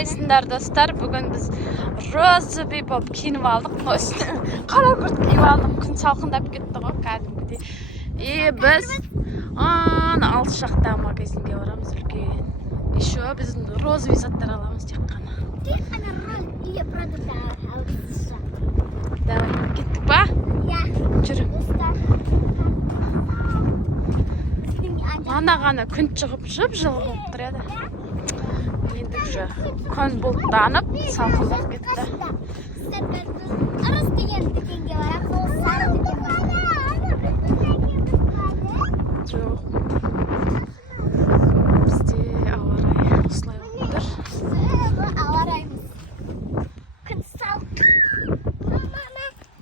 қалайсыңдар достар? Бүгін біз розови болып киініп алдық. Қара күрт киіп алдық. Күн салқындап кетті ғой кәдімгідей. И біз алыс жақтағы магазинге барамыз үлкен. Еще біз розови заттар аламыз тек қана. Давай, кеттік ба? Жүрі. Ана ғана күн шығып жылы болып тұр еді. Енді уже күн бұлттанып, салқындап кетті. Жоқ. Бізде ауа райы осылай болып тұр. Күн салқын.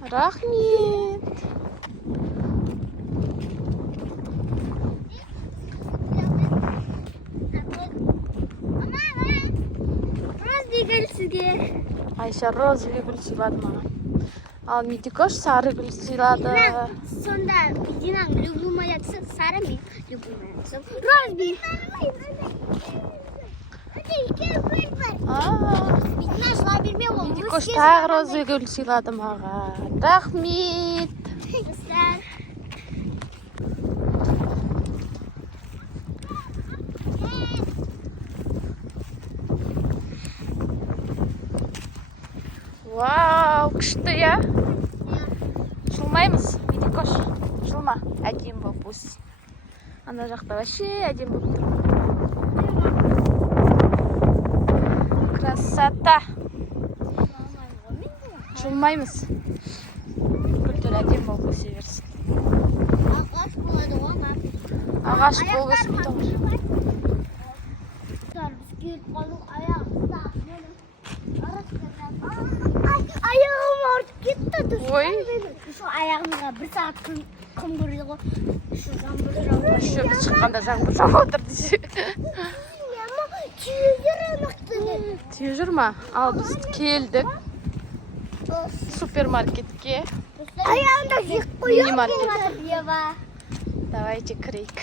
Рахмет. Айша розовый гүл сыйлады маған. Ал Медикош сары гүл сыйлады. Сонда Динам любимая сары, мен любимая розовый. Медикош тағы розовый гүл сыйлады маған. Рахмет. Вау, күшті я. Жылмаймыз, Медикош. Жылма, әдем болып өс. Ана жақта вообще әдем болып тұр. Красота. Жылмаймыз. Гүлдер әдем болып өсе берсін. Ағаш болады ғой. Ағаш болып өспейді ғой. Аяғым ауырып кетті. Ой. Аяғымға бір сағат күн көреді ғой. Жаңбыр жауып. Вообще біз шыққанда жаңбыр жауып отыр десе. Тие жүр ма? Ал біз келдік супермаркетке. Аяғымда жек қойып. Мини-маркет. Давайте кірейік.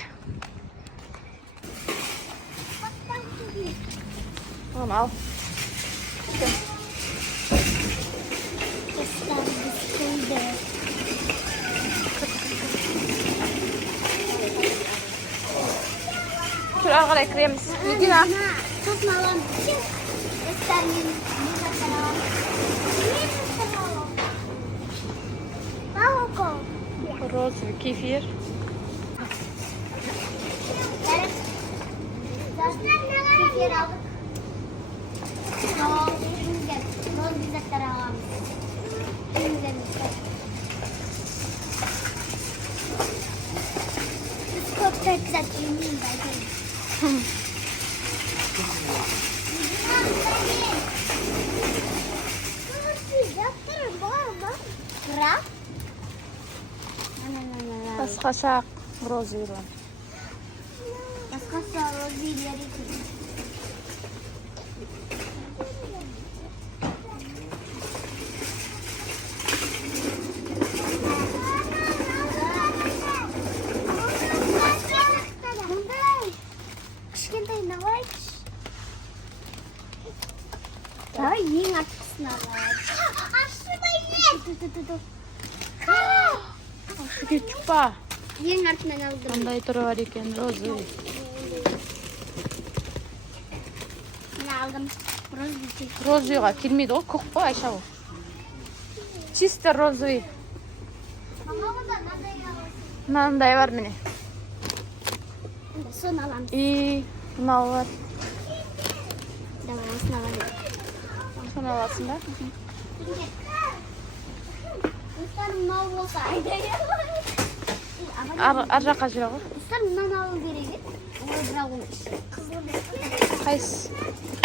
Ал. Şur araya kırayım. Medina. Sosun alalım. Roz ve kefir. Kefir aldık. Roz bizatlar alalım. Çok güzel yemeğim ben. Басқаша розы бар. Басқаша розы береді. Ең артқысын алайық. Ашы кетчік па? Ең артынан алдым. Қандай түрі бар екен розы. Мен алдым. Розыға келмейді ғой, көк қой Айша ол. Чисто розы. Мынандай бар міне. Соны аламыз. И мынау бар. Давай, осыны аламыз. Соны аласың ба? Ұстар мынау болса айдайы. Ар жаққа жүре ғой. Ұстар мынау алу керек еді. Ол бірақ ол қызыл. Қайсы?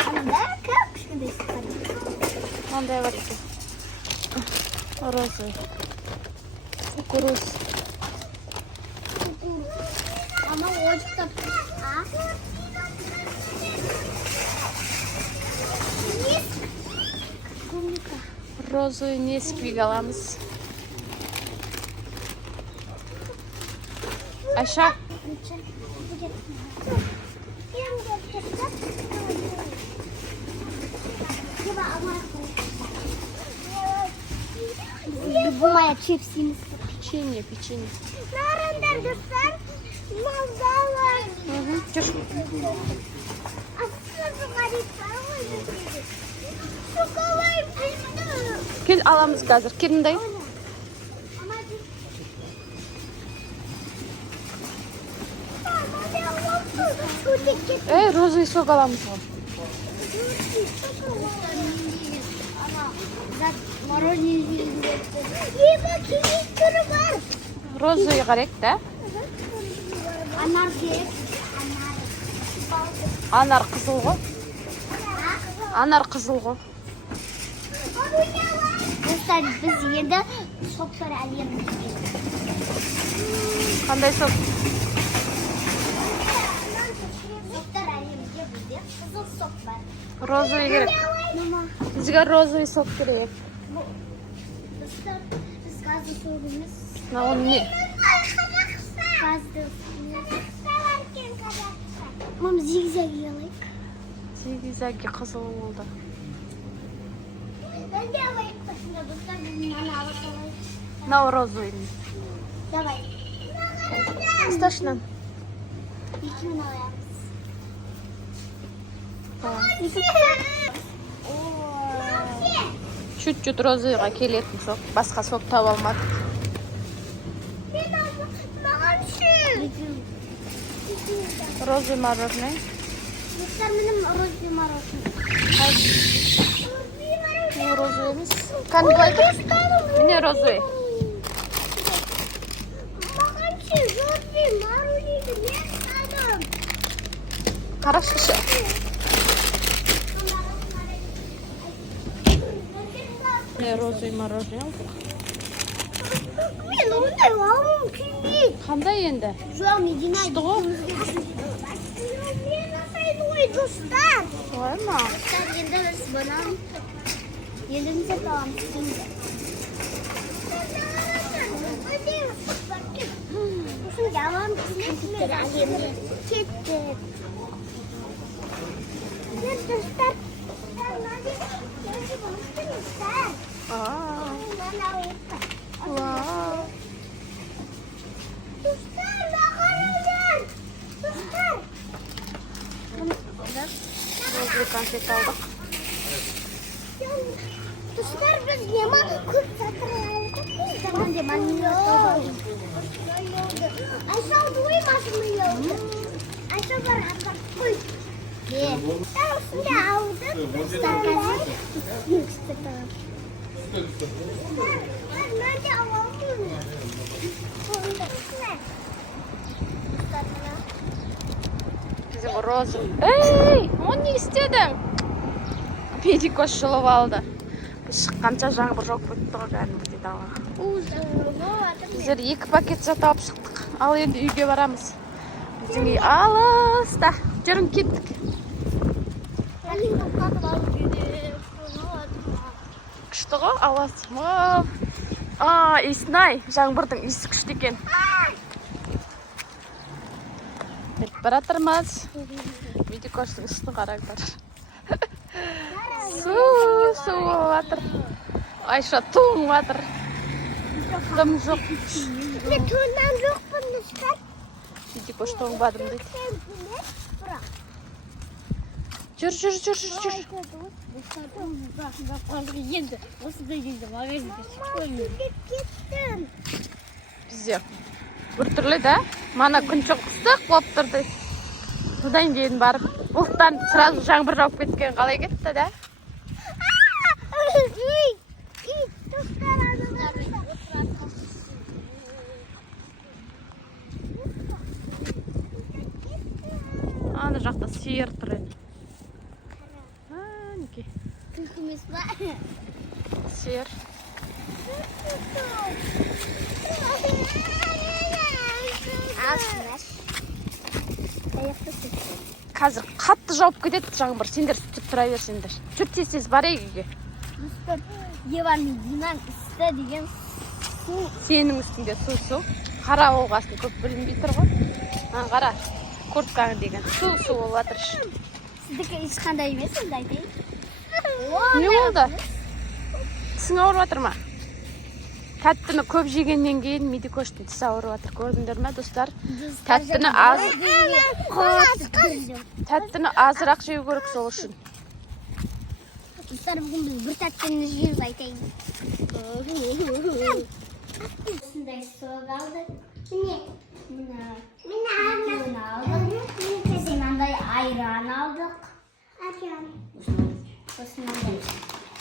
Анада көп кішкентай сұқтар. Мынандай бар екен. Розы. Кукуруз. Ama ocakta. Розы Несквик аламыз. Айша. Любая чипсimiz. Печенье. Нарындар достар. Мазала. Жүр. Кел аламыз қазір. Келіндай. Розовый сок аламыз. Розовый қарек, да? Анар қызыл ғой. Достар, біз енді соқтар әлеміз. Қандай сок? Соқтар әлемізде бізде қызыл сок бар. Розовый керек. Бізге розовый сок керек. Достар, біз газды согымыз. Ол не? Газды. Мам, зигзаг елайық. Зигзаги қызыл болды. Ben de alayım başında dostlar. Benim bana alayım. Мынау розовый. Давай. Осташынан. İkini alayımız. Чуть-чуть розовыйға келетін сок. Басқа сок таба алмадық. Розовый мороженое. Dostlar benim rozvi marosum. Бұл розовый емес. Қаны былай тұр. Міне розовый. Mağam şey rozvi marosuydu. Ne adam? Қарашы. Міне розовый мороженое алдық. Ben onda yavrum şimdi. Қандай енді? Şu an Medine. Күшті ғой. Dostlar. Солай ма? Dostlar енді biz bana elimize tamam şimdi. Bakın yalan kısmetleri alemde. Gitti. Ne dostlar? Вау. Dostlar bakalım. Dostlar. Розовый конфет алдық. Dostlar biz yama kurt satıralım. Tamam de ben yiyorum. Aşağı duymasın mı yiyordu? Aşağı var hatta koy. Ben üstünde aldım. Dostlar kazı. Ben de alalım. Bizim розовый. Ей, оны не істедің? Педикос жұлып алды. Біз шыққанша жаңбыр жауып кетті ғой кәдімгідей далаға. Біздер 2 пакет сатып алып шықтық. Ал енді үйге барамыз. Біздің үй алыста. Жүрін кеттік. Күшті ғой, аласы. Иісін-ай, жаңбырдың иісі күшті екен. Баратырмыз. Видикостың үстін қараңдар. Су болатыр. Айша туың батыр. Дым жоқ. Мен туынан жоқпын достар. Видикош туың бадым дейді. Жүр. Енді осындай кезде магазинге шықпаймын. Кеттім. Бізде біртүрлі да. Мана күн жоқ ыстық болып тұрды. Содан кейін барып, бұлттан сразу жаңбыр жауып кеткен қалай кетті да? Ана жақта сиыр тұр еді. Неке. Түлкіміз ба? Сиыр. Қазір қатты жауып кетеді жаңбыр. Сендер сүтіп тұра берсеңдер. Жүр тез барайық үйге. Еваның динан үсті деген су. Сенің үстінде су. Қара болғасын көп білінбей тұр ғой. Қара. Курткаң деген су болып жатыр. Сіздікі ешқандай емес, онда айтайын. Не болды? Тісің ауырып жатыр ма? Тәттіні көп жегеннен кейін Медикоштың тісі ауырып жатыр. Көрдіңдер ме, достар? Тәттіні азырақ жеу керек сол үшін. Достар, бүгін біз бір тәттіні жейміз, айтайын. Осындай соғ алды. Міне алдық. Осындай айран алдық. Осындай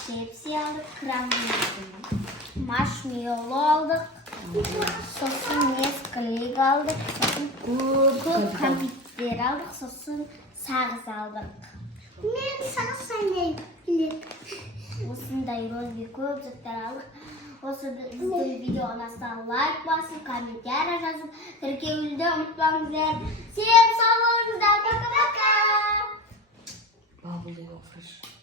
чепси алдық. Маршмеллоу алдық. Сосын несквик алдық. Сосын көп конфеттер алдық. Сосын сағыз алдық. Мен сағыз қандай білек. Осындай розбе көп заттар алдық. Осы біздің видеоны лайк басып, комментарий жазып, тіркеуді ұмытпаңыздар. Всем сау болыңыздар. Пока-пока.